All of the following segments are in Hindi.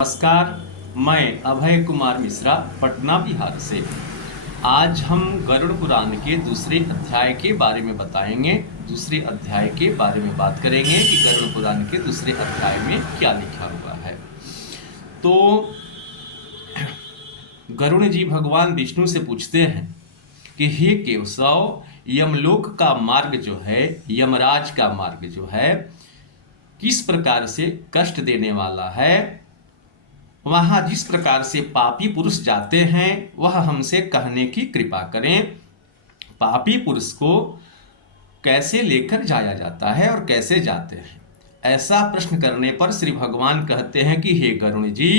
नमस्कार। मैं अभय कुमार मिश्रा पटना बिहार से। आज हम गरुड़ पुराण के दूसरे अध्याय के बारे में बताएंगे। दूसरे अध्याय के बारे में बात करेंगे कि गरुड़ पुराण के दूसरे अध्याय में क्या लिखा हुआ है। तो गरुड़ जी भगवान विष्णु से पूछते हैं कि हे केशव, यमलोक का मार्ग जो है, यमराज का मार्ग जो है, किस प्रकार से कष्ट देने वाला है। वहां जिस प्रकार से पापी पुरुष जाते हैं वह हमसे कहने की कृपा करें। पापी पुरुष को कैसे लेकर जाया जाता है और कैसे जाते हैं, ऐसा प्रश्न करने पर श्री भगवान कहते हैं कि हे गरुड़ जी,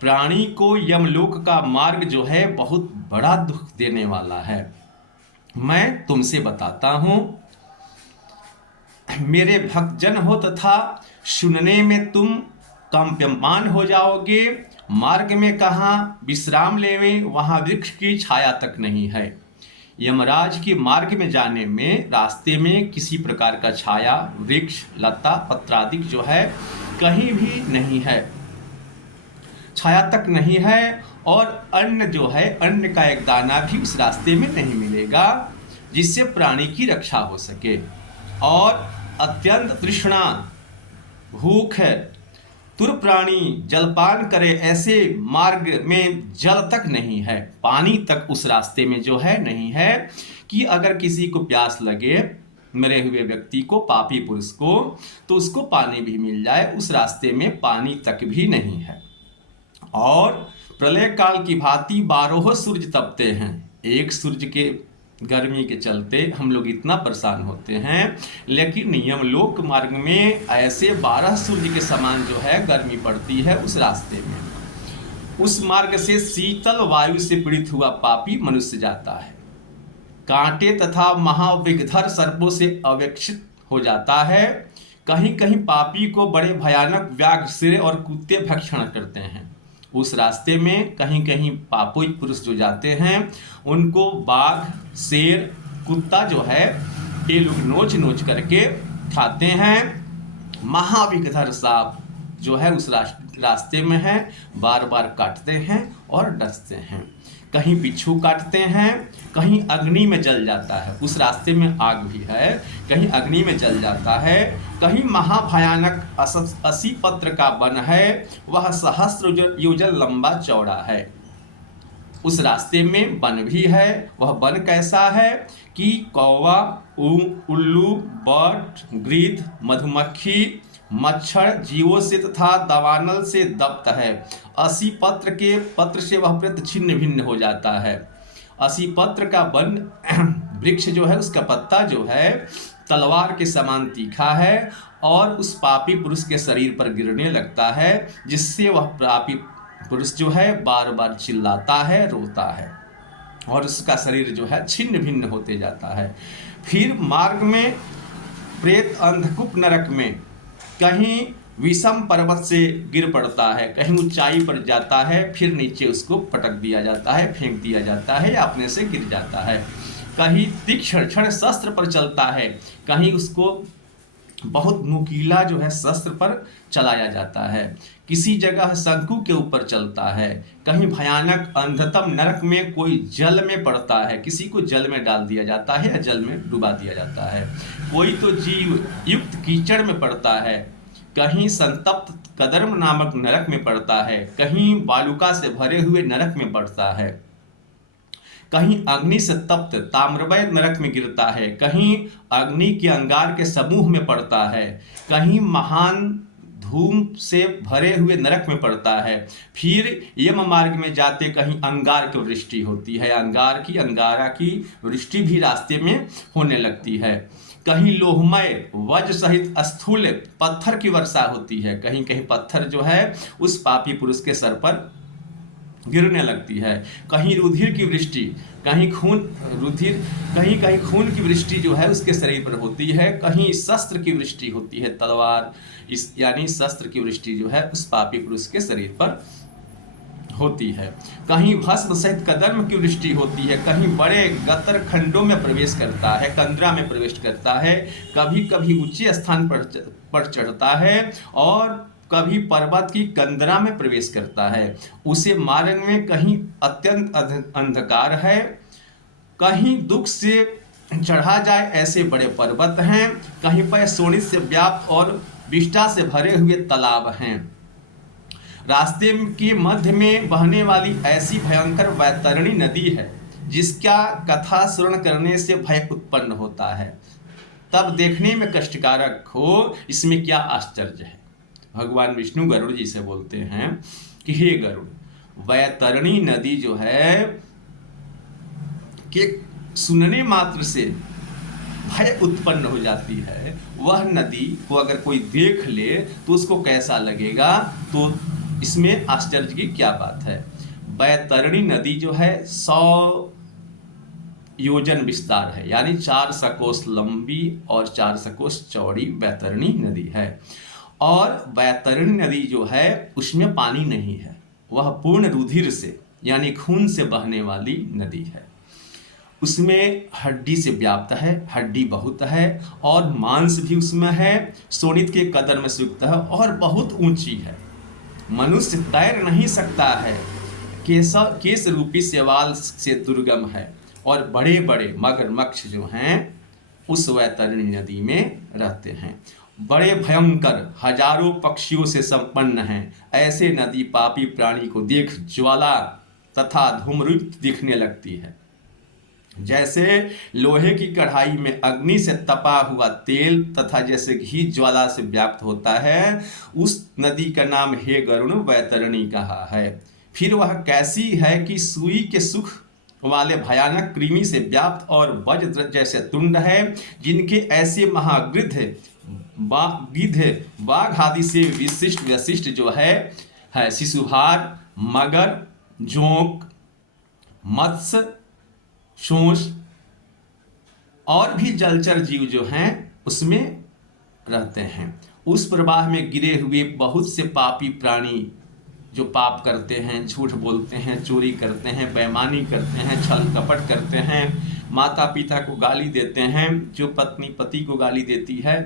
प्राणी को यमलोक का मार्ग जो है बहुत बड़ा दुख देने वाला है। मैं तुमसे बताता हूं, मेरे भक्तजन हो तथा सुनने में तुम कंप्यमान हो जाओगे। मार्ग में कहाँ विश्राम लेवें, वहाँ वृक्ष की छाया तक नहीं है। यमराज के मार्ग में जाने में रास्ते में किसी प्रकार का छाया, वृक्ष, लता, पत्रादिक जो है कहीं भी नहीं है, छाया तक नहीं है। और अन्न जो है, अन्न का एक दाना भी उस रास्ते में नहीं मिलेगा जिससे प्राणी की रक्षा हो सके। और अत्यंत तृष्णा, भूख है, तुर प्राणी जलपान करे, ऐसे मार्ग में जल तक नहीं है, पानी तक उस रास्ते में जो है नहीं है कि अगर किसी को प्यास लगे, मरे हुए व्यक्ति को, पापी पुरुष को, तो उसको पानी भी मिल जाए। उस रास्ते में पानी तक भी नहीं है। और प्रलय काल की भांति 12 सूरज तपते हैं। एक सूरज के गर्मी के चलते हम लोग इतना परेशान होते हैं, लेकिन यमलोक मार्ग में ऐसे 12 सूर्य के समान जो है गर्मी पड़ती है उस रास्ते में। उस मार्ग से शीतल वायु से पीड़ित हुआ पापी मनुष्य जाता है। कांटे तथा महाविघधर सर्पों से अवेक्षित हो जाता है। कहीं कहीं पापी को बड़े भयानक व्याघ्र, सिर और कुत्ते भक्षण करते हैं। उस रास्ते में कहीं कहीं पापी पुरुष जो जाते हैं उनको बाघ, शेर, कुत्ता जो है ये लोग नोच नोच करके खाते हैं। महाविघधर सांप जो है उस रास्ते में है, बार बार काटते हैं और डसते हैं। कहीं बिच्छू काटते हैं, कहीं अग्नि में जल जाता है। उस रास्ते में आग भी है, कहीं अग्नि में जल जाता है। कहीं महाभयानक 80 पत्र का वन है, वह सहस्त्र योजन लंबा चौड़ा है। उस रास्ते में वन भी है। वह वन कैसा है कि कौवा, उल्लू, बर्ड, गिद्ध, मधुमक्खी, मच्छर जीवों से तथा दावानल से दप्त है। 80 पत्र के पत्र से वह प्रति छिन्न भिन्न हो जाता है। 80 पत्र का वन वृक्ष जो है उसका पत्ता जो है तलवार के समान तीखा है और उस पापी पुरुष के शरीर पर गिरने लगता है, जिससे वह पापी पुरुष जो है बार बार चिल्लाता है, रोता है और उसका शरीर जो है छिन्न भिन्न होते जाता है। फिर मार्ग में प्रेत अंधकूप नरक में कहीं विषम पर्वत से गिर पड़ता है, कहीं ऊंचाई पर जाता है, फिर नीचे उसको पटक दिया जाता है, फेंक दिया जाता है या अपने से गिर जाता है। कहीं तीक्ष्ण शस्त्र पर चलता है, कहीं उसको बहुत नुकीला जो है शस्त्र पर चलाया जाता है। किसी जगह शंकु के ऊपर चलता है। कहीं भयानक अंधतम नरक में कोई जल में पड़ता है, किसी को जल में डाल दिया जाता है या जल में डुबा दिया जाता है। कोई तो जीव युक्त कीचड़ में पड़ता है, कहीं संतप्त कदर्म नामक नरक में पड़ता है, कहीं बालुका से भरे हुए नरक में पड़ता है, कहीं अग्नि से तप्त ताम्रमय नरक में गिरता है, कहीं अग्नि के अंगार के समूह में पड़ता है, कहीं महान धूम से भरे हुए नरक में पड़ता है। फिर यम मार्ग में जाते कहीं अंगार की वृष्टि होती है, अंगारा की वृष्टि भी रास्ते में होने लगती है। कहीं लोहमय वज्र सहित स्थूल पत्थर की वर्षा होती है, कहीं कहीं पत्थर जो है उस पापी पुरुष के सर पर गिरने लगती है। कहीं रुधिर की वृष्टि, कहीं कहीं खून की वृष्टि जो है उसके शरीर पर होती है। कहीं शस्त्र की वृष्टि होती है, तलवार यानी शस्त्र की वृष्टि जो है उस पापी पुरुष के शरीर पर होती है। कहीं भस्म सहित कदर्म की वृष्टि होती है, कहीं बड़े गतर खंडों में प्रवेश करता है, कंदरा में प्रवेश करता है, कभी कभी ऊंचे स्थान पर चढ़ता है और कभी पर्वत की कंदरा में प्रवेश करता है। उसे मार्ग में कहीं अत्यंत अंधकार है, कहीं दुख से चढ़ा जाए ऐसे बड़े पर्वत हैं, कहीं पर शोणित से व्याप्त और विष्ठा से भरे हुए तालाब हैं। रास्ते के मध्य में बहने वाली ऐसी भयंकर वैतरणी नदी है जिसका कथा श्रवण करने से भय उत्पन्न होता है, तब देखने में कष्टकारक हो, इसमें क्या आश्चर्य है। भगवान विष्णु गरुड़ जी से बोलते हैं कि हे गरुड़, वैतरणी नदी जो है कि सुनने मात्र से भय उत्पन्न हो जाती है, वह नदी को अगर कोई देख ले तो उसको कैसा लगेगा, तो इसमें आश्चर्य की क्या बात है। वैतरणी नदी जो है 100 योजन विस्तार है, यानी 400 कोस लंबी और 400 कोस चौड़ी वैतरणी नदी है। और वैतरणी नदी जो है उसमें पानी नहीं है, वह पूर्ण रुधिर से यानी खून से बहने वाली नदी है। उसमें हड्डी से व्याप्त है, हड्डी बहुत है और मांस भी उसमें है, शोणित के कदर में से युक्त है और बहुत ऊंची है। मनुष्य तैर नहीं सकता है, केस रूपी शैवाल से दुर्गम है और बड़े बड़े मगरमच्छ जो हैं उस वैतरणी नदी में रहते हैं। बड़े भयंकर हजारों पक्षियों से संपन्न हैं। ऐसे नदी पापी प्राणी को देख ज्वाला तथा धूम्रयुक्त दिखने लगती है। जैसे लोहे की कढ़ाई में अग्नि से तपा हुआ तेल तथा जैसे घी ज्वाला से व्याप्त होता है, उस नदी का नाम हे गरुड़ वैतरणी कहा है। फिर वह कैसी है कि सुई के सुख वाले भयानक कृमि से व्याप्त और वज्र जैसे तुंड है, जिनके ऐसे महागिद्ध बाघ आदि से विशिष्ट जो है शिशुहार, मगर, जोंक, मत्स्य, शोष और भी जलचर जीव जो हैं उसमें रहते हैं। उस प्रवाह में गिरे हुए बहुत से पापी प्राणी जो पाप करते हैं, झूठ बोलते हैं, चोरी करते हैं, बेईमानी करते हैं, छल कपट करते हैं, माता पिता को गाली देते हैं, जो पत्नी पति को गाली देती है,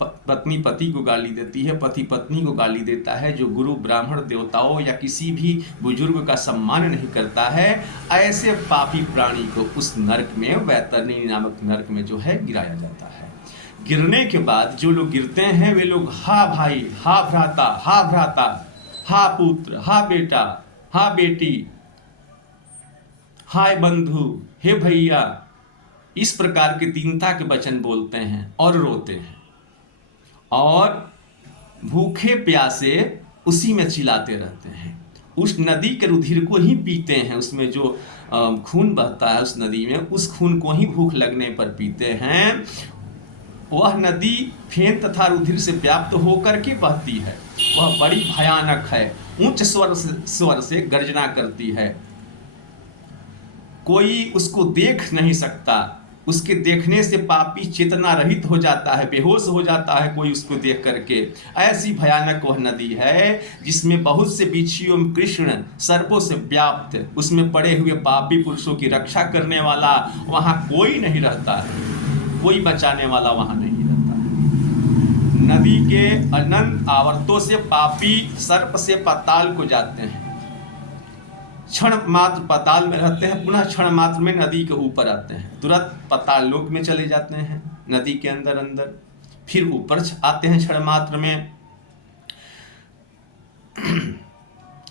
पत्नी पति को गाली देती है, पति पत्नी को गाली देता है, जो गुरु ब्राह्मण देवताओं या किसी भी बुजुर्ग का सम्मान नहीं करता है, ऐसे पापी प्राणी को उस नरक में, वैतरणी नामक नरक में जो है गिराया जाता है। गिरने के बाद जो लोग गिरते हैं वे लोग हा भाई, हा भ्राता, हा भ्राता, हा पुत्र, हा बेटा, हा बेटी, हाय बंधु, हे भैया, इस प्रकार के दीनता के वचन बोलते हैं और रोते हैं और भूखे प्यासे उसी में चिल्लाते रहते हैं। उस नदी के रुधिर को ही पीते हैं, उसमें जो खून बहता है उस नदी में, उस खून को ही भूख लगने पर पीते हैं। वह नदी फेन तथा रुधिर से व्याप्त होकर के बहती है। वह बड़ी भयानक है, उच्च स्वर से गर्जना करती है। कोई उसको देख नहीं सकता, उसके देखने से पापी चेतना रहित हो जाता है, बेहोश हो जाता है कोई उसको देख करके। ऐसी भयानक वह नदी है जिसमें बहुत से बिच्छियों में कृष्ण सर्पों से व्याप्त, उसमें पड़े हुए पापी पुरुषों की रक्षा करने वाला वहाँ कोई नहीं रहता है, कोई बचाने वाला वहाँ नहीं रहता है। नदी के अनंत आवर्तों से पापी सर्प से पाताल को जाते हैं, क्षण मात्र पाताल में रहते हैं, पुनः क्षण मात्र में नदी के ऊपर आते हैं, तुरंत पाताल लोक में चले जाते हैं नदी के अंदर, फिर ऊपर आते हैं क्षण मात्र में।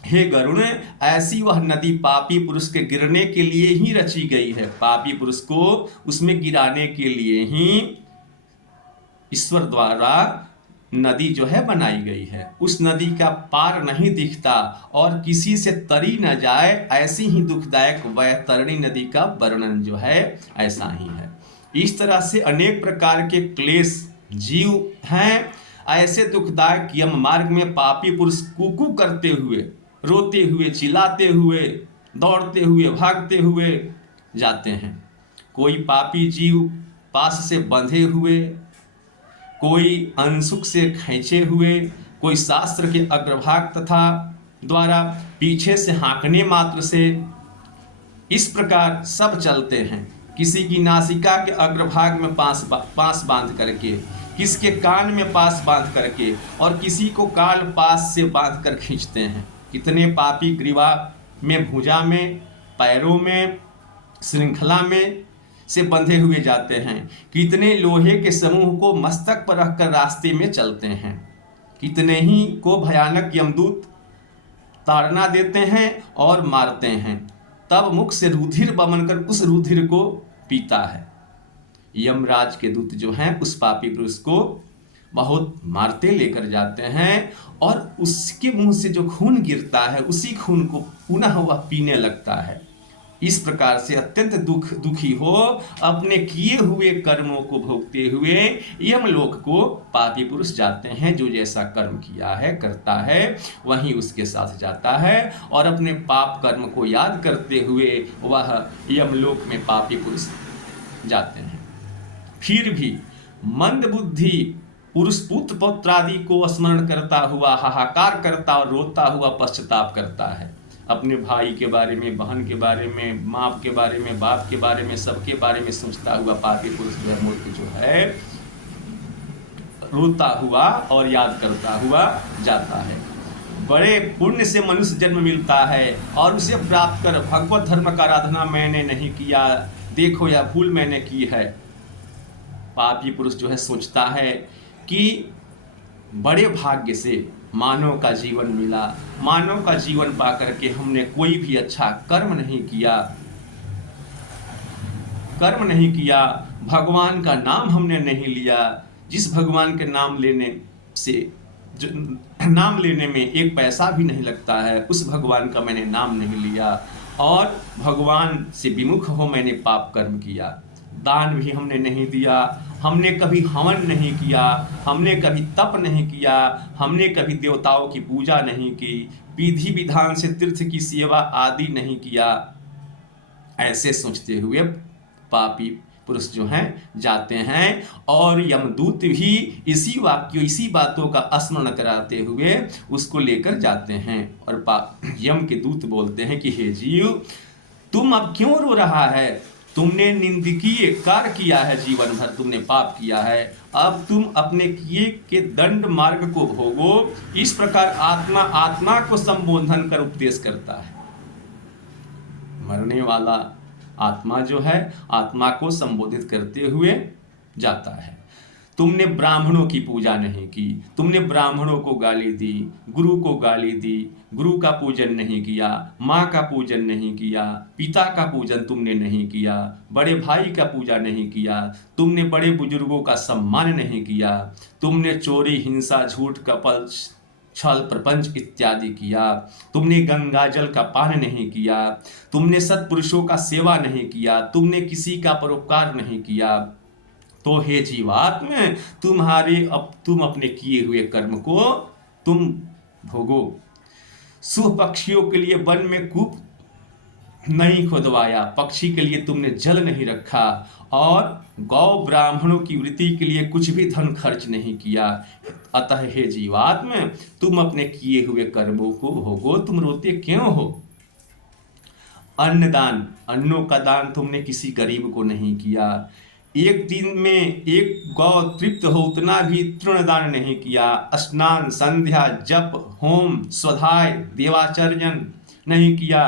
हे गरुड़, ऐसी वह नदी पापी पुरुष के गिरने के लिए ही रची गई है। पापी पुरुष को उसमें गिराने के लिए ही ईश्वर द्वारा नदी जो है बनाई गई है। उस नदी का पार नहीं दिखता और किसी से तरी न जाए, ऐसी ही दुखदायक वैतरणी नदी का वर्णन जो है ऐसा ही है। इस तरह से अनेक प्रकार के क्लेश जीव हैं। ऐसे दुखदायक यम मार्ग में पापी पुरुष कुकू करते हुए, रोते हुए, चिल्लाते हुए, दौड़ते हुए, भागते हुए जाते हैं। कोई पापी जीव पास से बंधे हुए, कोई अंशुक से खींचे हुए, कोई शास्त्र के अग्रभाग तथा द्वारा पीछे से हाँकने मात्र से, इस प्रकार सब चलते हैं। किसी की नासिका के अग्रभाग में पांस बांध करके, किसके कान में पास बांध करके और किसी को काल पास से बांध कर खींचते हैं। कितने पापी ग्रीवा में, भुजा में, पैरों में, श्रृंखला में से बंधे हुए जाते हैं। कितने लोहे के समूह को मस्तक पर रखकर रास्ते में चलते हैं। कितने ही को भयानक यमदूत ताड़ना देते हैं और मारते हैं। तब मुख से रुधिर बमन कर उस रुधिर को पीता है। यमराज के दूत जो हैं उस पापी पुरुष को बहुत मारते लेकर जाते हैं और उसके मुंह से जो खून गिरता है उसी खून को पुनः वह पीने लगता है। इस प्रकार से अत्यंत दुखी हो अपने किए हुए कर्मों को भोगते हुए यमलोक को पापी पुरुष जाते हैं। जो जैसा कर्म किया है करता है वहीं उसके साथ जाता है और अपने पाप कर्म को याद करते हुए वह यमलोक में पापी पुरुष जाते हैं। फिर भी मंद बुद्धि पुरुष पुत्र पौत्र आदि को स्मरण करता हुआ हाहाकार करता और रोता हुआ पश्चाताप करता है। अपने भाई के बारे में, बहन के बारे में, माँ के बारे में, बाप के बारे में, सबके बारे में सोचता हुआ पापी पुरुष मूर्ख जो है रोता हुआ और याद करता हुआ जाता है। बड़े पुण्य से मनुष्य जन्म मिलता है और उसे प्राप्त कर भगवत धर्म का आराधना मैंने नहीं किया, देखो यह भूल मैंने की है। पापी पुरुष जो है सोचता है कि बड़े भाग्य से मानव का जीवन मिला, मानव का जीवन पा करके हमने कोई भी अच्छा कर्म नहीं किया, भगवान का नाम हमने नहीं लिया। जिस भगवान के नाम लेने में एक पैसा भी नहीं लगता है, उस भगवान का मैंने नाम नहीं लिया और भगवान से विमुख हो मैंने पाप कर्म किया। दान भी हमने नहीं दिया, हमने कभी हवन नहीं किया, हमने कभी तप नहीं किया, हमने कभी देवताओं की पूजा नहीं की, विधि विधान से तीर्थ की सेवा आदि नहीं किया। ऐसे सोचते हुए पापी पुरुष जो हैं जाते हैं और यमदूत भी इसी बातों का स्मरण कराते हुए उसको लेकर जाते हैं। और यम के दूत बोलते हैं कि हे जीव, तुम अब क्यों रो रहा है? तुमने निंदकीय कार्य किया है, जीवन भर तुमने पाप किया है, अब तुम अपने किए के दंड मार्ग को भोगो। इस प्रकार आत्मा को संबोधन कर उपदेश करता है। मरने वाला आत्मा जो है आत्मा को संबोधित करते हुए जाता है। तुमने ब्राह्मणों की पूजा नहीं की, तुमने ब्राह्मणों को गाली दी, गुरु को गाली दी, गुरु का पूजन नहीं किया, माँ का पूजन नहीं किया, पिता का पूजन तुमने नहीं किया, बड़े भाई का पूजा नहीं किया, तुमने बड़े बुजुर्गों का सम्मान नहीं किया, तुमने चोरी, हिंसा, झूठ, कपट, छल, प्रपंच इत्यादि किया, तुमने गंगा जल का पान नहीं किया, तुमने सत्पुरुषों का सेवा नहीं किया, तुमने किसी का परोपकार नहीं किया। तो हे जीवात्म, तुम अपने किए हुए कर्म को तुम भोगो। शुभ पक्षियों के लिए वन में कूप नहीं खुदवाया, पक्षी के लिए तुमने जल नहीं रखा और गौ ब्राह्मणों की वृत्ति के लिए कुछ भी धन खर्च नहीं किया। अतः हे जीवात्म, तुम अपने किए हुए कर्मों को भोगो। तुम रोते क्यों हो? अन्नदान, अन्नों का दान तुमने किसी गरीब को नहीं किया। एक दिन में एक गौ तृप्त हो उतना भी तृणदान नहीं किया। स्नान, संध्या, जप, होम, स्वाध्याय, देवाचर्यन नहीं किया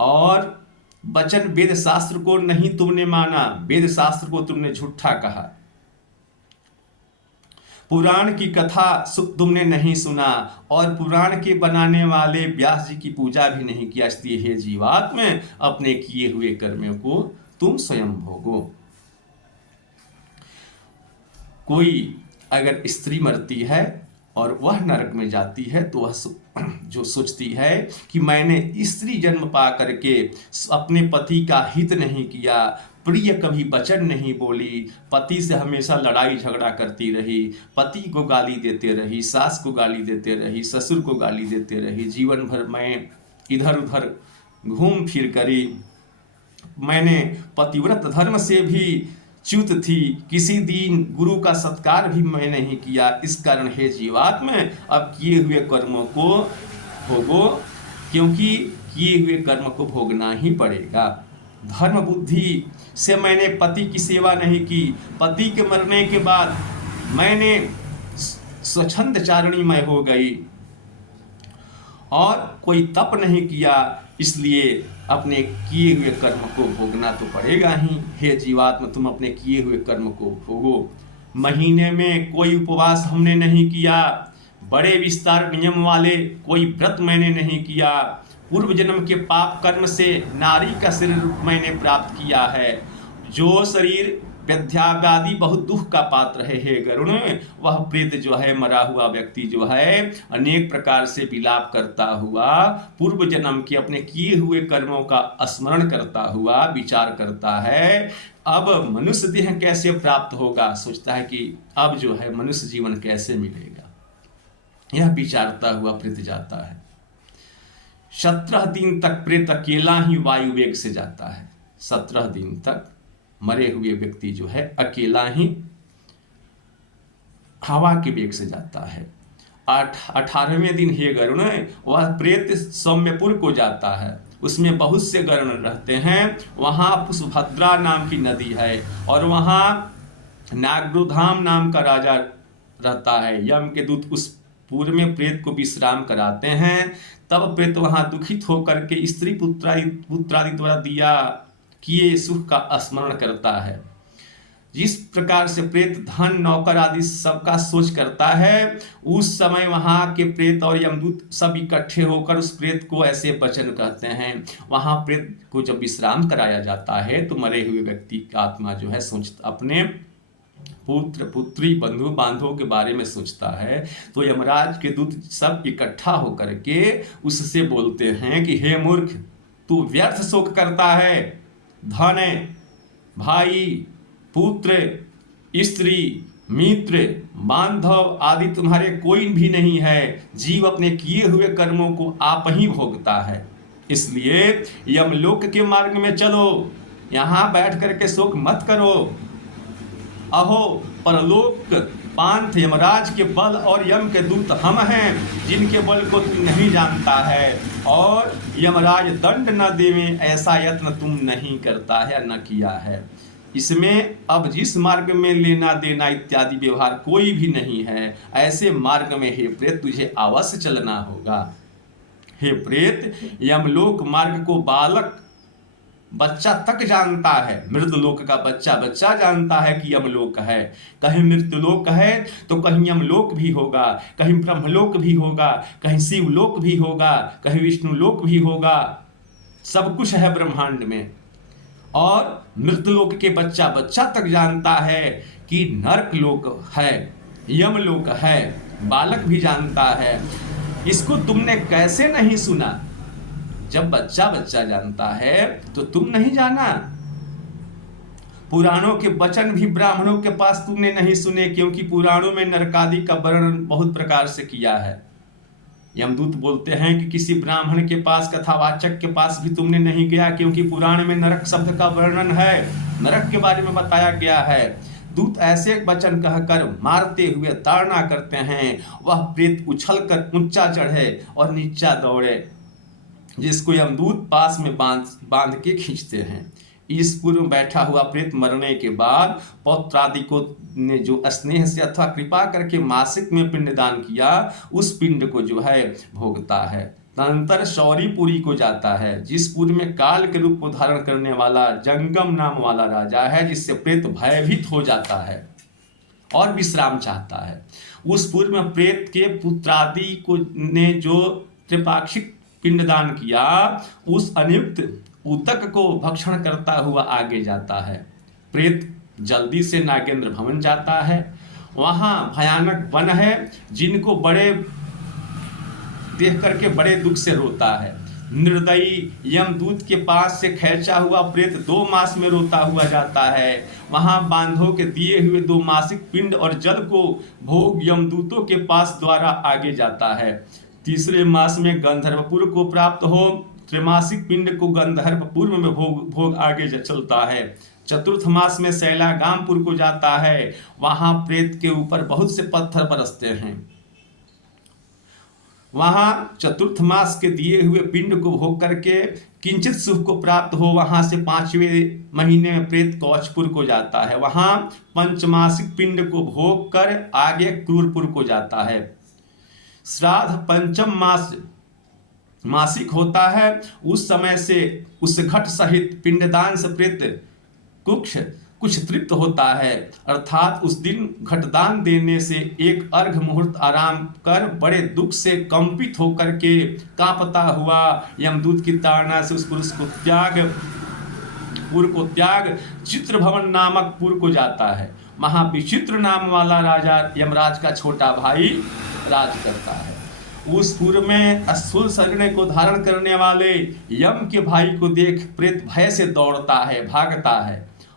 और वचन वेद शास्त्र को नहीं तुमने माना, वेद शास्त्र को तुमने झूठा कहा। पुराण की कथा तुमने नहीं सुना और पुराण के बनाने वाले व्यास जी की पूजा भी नहीं किया। इसलिए हे जीवात्म, अपने किए हुए कर्मों को तुम स्वयं भोगो। कोई अगर स्त्री मरती है और वह नरक में जाती है तो वह जो सोचती है कि मैंने स्त्री जन्म पा करके अपने पति का हित नहीं किया, प्रिय कभी वचन नहीं बोली, पति से हमेशा लड़ाई झगड़ा करती रही, पति को गाली देते रही, सास को गाली देते रही, ससुर को गाली देते रही, जीवन भर मैं इधर उधर घूम फिर करी, मैंने पतिव्रत धर्म से भी च्युत थी, किसी दिन गुरु का सत्कार भी मैं नहीं किया। इस कारण हे जीवात्म, अब किए हुए कर्मों को भोगो, क्योंकि किए हुए कर्म को भोगना ही पड़ेगा। धर्म बुद्धि से मैंने पति की सेवा नहीं की, पति के मरने के बाद मैंने स्वच्छंद चारणी मैं हो गई और कोई तप नहीं किया, इसलिए अपने किए हुए कर्म को भोगना तो पड़ेगा ही। हे जीवात्मा, तुम अपने किए हुए कर्म को भोगो। महीने में कोई उपवास हमने नहीं किया, बड़े विस्तार नियम वाले कोई व्रत मैंने नहीं किया, पूर्व जन्म के पाप कर्म से नारी का शरीर मैंने प्राप्त किया है। जो शरीर व्याधि बहुत दुख का पात्र है हे गरुण, वह प्रेत जो है, मरा हुआ व्यक्ति जो है, अनेक प्रकार से विलाप करता हुआ पूर्व जन्म के अपने किए हुए कर्मों का स्मरण करता हुआ विचार करता है, अब मनुष्य देह कैसे प्राप्त होगा, सोचता है कि अब जो है मनुष्य जीवन कैसे मिलेगा। यह विचारता हुआ प्रेत जाता है। 17 दिन तक प्रेत अकेला ही वायु वेग से जाता है। 17 दिन तक मरे हुए व्यक्ति जो है अकेला ही हवा के वेग से जाता है। 18वें दिन हे गरुण, वह प्रेत सौम्यपुर को जाता है। उसमें बहुत से गरुण रहते हैं। वहाँ पुष्पभद्रा नाम की नदी है और वहाँ नागरुधाम नाम का राजा रहता है। यम के दूत उस पूर्व में प्रेत को विश्राम कराते हैं। तब प्रेत वहाँ दुखित होकर के स्त्री पुत्रादि द्वारा दिया किए सुख का स्मरण करता है। जिस प्रकार से प्रेत धन नौकर आदि सबका सोच करता है, उस समय वहाँ के प्रेत और यमदूत सब इकट्ठे होकर उस प्रेत को ऐसे वचन कहते हैं। वहाँ प्रेत को जब विश्राम कराया जाता है तो मरे हुए व्यक्ति का आत्मा जो है सोचता, अपने पुत्र पुत्री बंधु बांधवों के बारे में सोचता है। तो यमराज के दूत सब इकट्ठा होकर के उससे बोलते हैं कि हे मूर्ख, तू व्यर्थ शोक करता है। धन, भाई, पुत्र, स्त्री, मित्र, बांधव आदि तुम्हारे कोई भी नहीं है। जीव अपने किए हुए कर्मों को आप ही भोगता है। इसलिए यमलोक के मार्ग में चलो, यहाँ बैठ करके शोक मत करो। अहो परलोक पांथ यमराज के बल और यम के दूत हम हैं, जिनके बल को तू नहीं जानता है, और यमराज दंड न देवे ऐसा यत्न तुम नहीं करता है, न किया है। इसमें अब जिस मार्ग में लेना देना इत्यादि व्यवहार कोई भी नहीं है, ऐसे मार्ग में हे प्रेत तुझे अवश्य चलना होगा। हे प्रेत, यमलोक मार्ग को बालक बच्चा तक जानता है। मृतलोक का बच्चा जानता है कि यमलोक है। कहीं मृत्युलोक है तो कहीं यमलोक भी होगा, कहीं ब्रह्मलोक भी होगा, कहीं शिवलोक भी होगा, कहीं विष्णुलोक भी होगा। सब कुछ है ब्रह्मांड में। और मृतलोक के बच्चा तक जानता है कि नरक लोक है, यमलोक है, बालक भी जानता है। इसको तुमने कैसे नहीं सुना? जब बच्चा जानता है तो तुम नहीं जाना? पुराणों के वचन भी ब्राह्मणों के पास तुमने नहीं सुने, क्योंकि पुराणों में नरकादि का वर्णन बहुत प्रकार से किया है। यमदूत बोलते हैं कि किसी ब्राह्मण के पास, कथावाचक के पास भी तुमने नहीं गया, क्योंकि पुराण में नरक शब्द का वर्णन है, नरक के बारे में बताया गया है। दूत ऐसे वचन कहकर मारते हुए ताड़ना करते हैं। वह प्रेत उछल कर ऊंचा चढ़े और नीचा दौड़े, जिसको यमदूत पास में बांध के खींचते हैं। इस पूर्व में बैठा हुआ प्रेत मरने के बाद पौत्रादि को ने जो स्नेह से अथवा कृपा करके मासिक में पिंडदान किया, उस पिंड को जो है भोगता है। तदनंतर शौरीपुरी को जाता है, जिस पूर्व में काल के रूप को धारण करने वाला जंगम नाम वाला राजा है, जिससे प्रेत भयभीत हो जाता है और विश्राम चाहता है। उस पूर्व में प्रेत के पुत्रादि को ने जो त्रिपाक्षिक पिंडदान किया, उस अनियुक्त उतक को भक्षण करता हुआ आगे जाता है। प्रेत जल्दी से नागेंद्र भवन जाता है। वहाँ भयानक वन है, जिनको बड़े देख करके बड़े दुख से रोता है। निर्दयी यमदूत के पास से खैचा हुआ प्रेत 2 मास में रोता हुआ जाता है। वहाँ बांधों के दिए हुए 2 मासिक पिंड और जल को भोग यमदूतों के पास द्वारा आगे जाता है। 3रे मास में गंधर्वपुर को प्राप्त हो, त्रैमासिक पिंड को गंधर्वपुर में भोग आगे चलता है। 4th मास में शैलागामपुर को जाता है। वहां प्रेत के ऊपर बहुत से पत्थर बरसते हैं। वहाँ चतुर्थ मास के दिए हुए पिंड को भोग करके किंचित सुख को प्राप्त हो, वहाँ से 5वें महीने में प्रेत कौचपुर को जाता है। वहाँ पंचमासिक पिंड को भोग कर आगे क्रूरपुर को जाता है। श्राद्ध पंचम मासिक होता है, उस समय से उस घट सहित पिंडदान से प्रेत कुछ तृप्त होता है, अर्थात उस दिन घटदान देने से एक अर्घ मुहूर्त आराम कर बड़े दुख से कंपित होकर के कांपता हुआ यमदूत की ताड़ना से उस पुरुष को त्याग चित्र भवन नामक पुर को जाता है। महाविचित्र नाम वाला राजा यमराज का छोटा भाई राज करता है। उस पुर में असूल शरीर को धारण करने वाले यम के भाई को देख प्रेत भय से दौड़ता है, भागता है,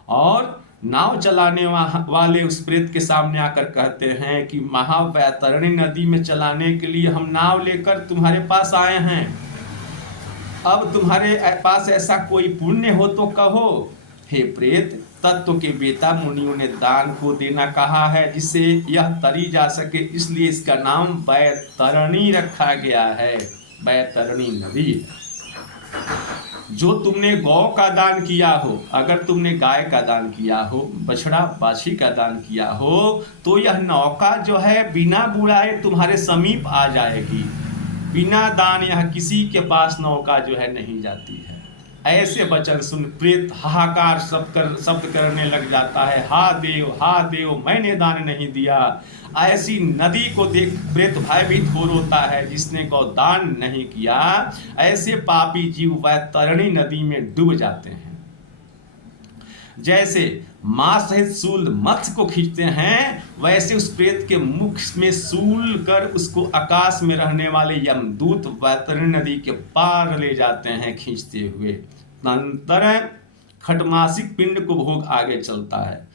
और नाव चलाने वाले उस प्रेत के सामने आकर कहते हैं कि महावैतरणी नदी में चलाने के लिए हम नाव लेकर तुम्हारे पास आए हैं। अब तुम्हारे पास ऐसा कोई पुण्य हो तो कहो। हे प्रेत, तत्व के बेटा मुनियों ने दान को देना कहा है जिससे यह तरी जा सके, इसलिए इसका नाम वैतरणी रखा गया है। वैतरणी नदी। जो तुमने गौ का दान किया हो, अगर तुमने गाय का दान किया हो, बछड़ा बाछी का दान किया हो, तो यह नौका जो है बिना बुलाए तुम्हारे समीप आ जाएगी। बिना दान यह किसी के पास नौका जो है नहीं जाती है। ऐसे वचन सुन प्रेत हाहाकार शब्द करने लग जाता है, हा देव मैंने दान नहीं दिया। ऐसी नदी को देख प्रेत भयभीत हो रोता है जिसने गौ दान नहीं किया। ऐसे पापी जीव वैतरणी नदी में डूब जाते हैं। जैसे मां सहित शूल मत्स्य को खींचते हैं, वैसे उस प्रेत के मुख में शूल कर उसको आकाश में रहने वाले यमदूत वैतरणी नदी के पार ले जाते हैं खींचते हुए। तदनंतर खटमासिक पिंड को भोग आगे चलता है।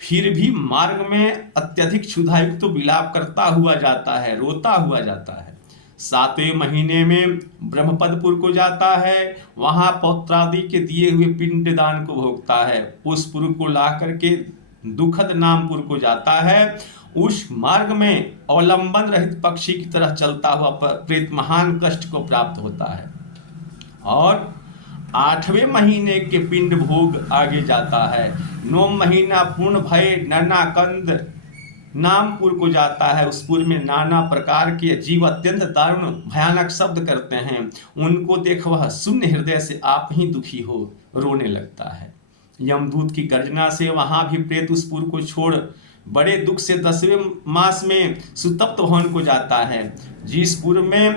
फिर भी मार्ग में अत्यधिक क्षुधायुक्त विलाप करता हुआ जाता है, रोता हुआ जाता है। 7वें महीने में ब्रह्मपदपुर को जाता है, वहां पौत्रादि के दिए हुए पिंडदान को भोगता है। उस पुर को ला करके दुखद नामपुर को जाता है। उस मार्ग में अवलंबन रहित पक्षी की तरह चलता हुआ प्रेत महान कष्ट को प्राप्त होता है और 8वें महीने के पिंड भोग आगे जाता है। 9 महीना पूर्ण भय नरनाकंद नामपुर को जाता है। उस पुर में नाना प्रकार के जीव अत्यंत दारुण भयानक शब्द करते हैं। उनको देख वह शून्य हृदय से आप ही दुखी हो रोने लगता है। यमदूत की गर्जना से वहां भी प्रेत उस पुर को छोड़ बड़े दुख से 10वें मास में सुतप्त भवन को जाता है। जिस पुर में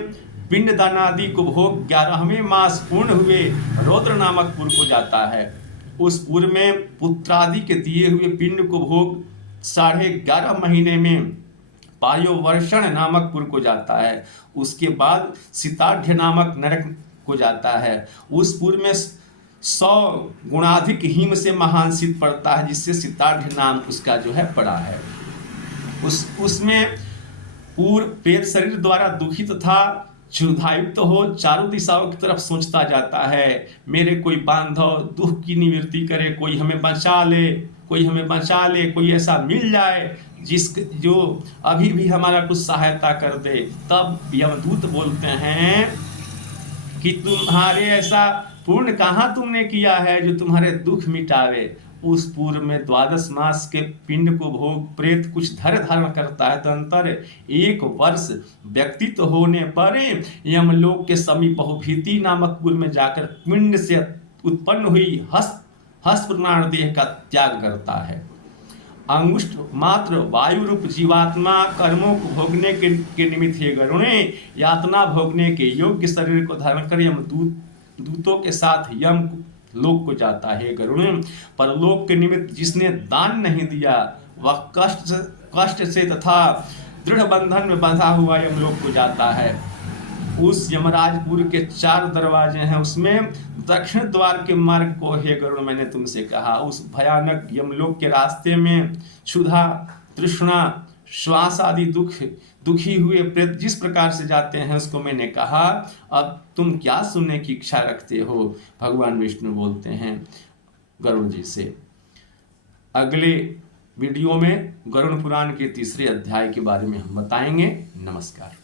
पिंडदान आदि को भोग 11वें मास पूर्ण हुए रौद्र नामक पुर को जाता है। उस पुर में पुत्रादि के दिए हुए पिंड को भोग 11.5 महीने में पायोवर्षण नामक पुर को जाता है। उसके बाद सीताढ़ नामक नरक को जाता है। उस पुर में 100 गुणाधिक हिम से महान शीत पड़ता है, जिससे सीताढ़ नाम उसका जो है पड़ा है। उसमें पूर्व प्रेत शरीर द्वारा दुखित था, क्षुधायुक्त हो चारों दिशाओं की तरफ सोचता जाता है, मेरे कोई बांधव दुख की निवृत्ति करे, कोई हमें बचा ले, कोई ऐसा मिल जाए जो अभी भी हमारा कुछ सहायता कर दे। तब यमदूत बोलते हैं कि तुम्हारे ऐसा पूर्ण कहाँ तुमने किया है जो तुम्हारे दुख मिटावे। उस पूर्व में 12 मास के पिंड को भोग प्रेत कुछ धैर्य धारण करता है। तदंतर 1 वर्ष व्यक्तित्व होने पर यमलोक के समीप बहुभीति नामक पुर में जाकर पिंड से उत्पन्न हुई हस्त प्रमाण देह का त्याग करता है। अंगुष्ठ मात्र वायु रूप जीवात्मा कर्मों को भोगने के निमित्त हे गरुणे यातना भोगने के योग्य शरीर को धारण कर दूतों के साथ यम लोक को जाता है। गरुण परलोक के निमित्त जिसने दान नहीं दिया वह कष्ट से तथा दृढ़ बंधन में बंधा हुआ यमलोक को जाता है। उस यमराजपुर के 4 दरवाजे हैं, उसमें दक्षिण द्वार के मार्ग को हे गरुण मैंने तुमसे कहा। उस भयानक यमलोक के रास्ते में क्षुधा तृष्णा श्वास आदि दुखी हुए प्रेत जिस प्रकार से जाते हैं उसको मैंने कहा। अब तुम क्या सुनने की इच्छा रखते हो? भगवान विष्णु बोलते हैं गरुड़ जी से। अगले वीडियो में गरुड़ पुराण के 3रे अध्याय के बारे में हम बताएंगे। नमस्कार।